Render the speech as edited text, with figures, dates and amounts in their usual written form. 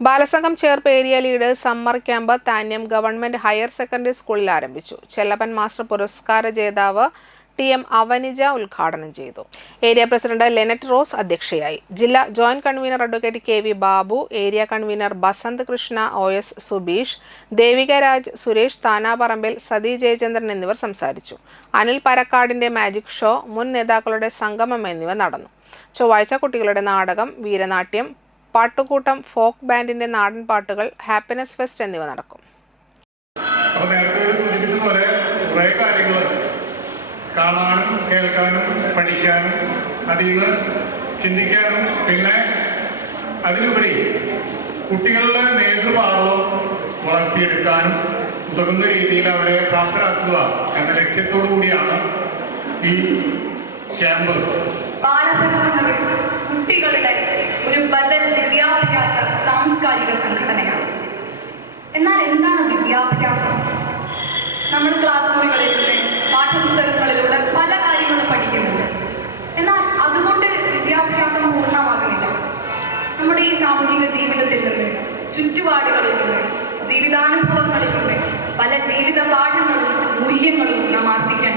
Balasangham Cherpu area leaders summer camp Thanyam government higher secondary സ്കൂളിൽ ആരംഭിച്ചു. Chellappan master പുരസ്കാര ജേതാവ് ടി.എം. അവനിജ ഉദ്ഘാടനം ചെയ്തു. ഏരിയ പ്രസിഡന്റ് ലെനറ്റ് റോസ് അധ്യക്ഷയായി. ജില്ലാ joint convener advocate K V. Babu, area convener Basanth Krishna, O S. Subeesh, Devika Raj, Suresh താനാപറമ്പിൽ, സതി ജയചന്ദ്രൻ എന്നിവർ സംസാരിച്ചു. അനിൽ പരക്കാടിന്റെ മാജിക് ഷോ, മുൻ നേതാക്കളുടെ സംഗമം എന്നിവ നടന്നു. ചൊവ്വാഴ്ച കുട്ടികളുടെ നാടകം, വീരനാട്യം, പാട്ടുകൂട്ടം, ഫോക്ക് ബാൻഡിന്റെ നാടൻ പാട്ടുകൾ, ഹാപ്പിനെസ് ഫെസ്റ്റ് എന്നിവ നടക്കും. കാണാനും കേൾക്കാനും പഠിക്കാനും അതിൽ നിന്ന് ചിന്തിക്കാനും പിന്നെ അതിലുപരി കുട്ടികളുടെ നേതൃപാഠവും വളർത്തിയെടുക്കാനും ഉതകുന്ന രീതിയിൽ അവരെ പ്രാപ്തരാക്കുക എന്ന ലക്ഷ്യത്തോടു കൂടിയാണ് ഈ ക്യാമ്പ്. കുട്ടികളുടെ ഒരു ബദൽ വിദ്യാഭ്യാസ സാംസ്കാരിക സംഘടനയാണ്. എന്നാൽ എന്താണ് വിദ്യാഭ്യാസം? നമ്മൾ ക്ലാസ് മുറികളിൽ നിന്ന് പാഠപുസ്തകങ്ങളിലൂടെ പല കാര്യങ്ങളും പഠിക്കുന്നുണ്ട്. എന്നാൽ അതുകൊണ്ട് വിദ്യാഭ്യാസം പൂർണ്ണമാകുന്നില്ല. നമ്മുടെ ഈ സാമൂഹിക ജീവിതത്തിൽ നിന്ന്, ചുറ്റുപാടുകളിൽ നിന്ന്, ജീവിതാനുഭവങ്ങളിൽ നിന്ന് പല ജീവിത പാഠങ്ങളും മൂല്യങ്ങളും നാം ആർജിക്കണം.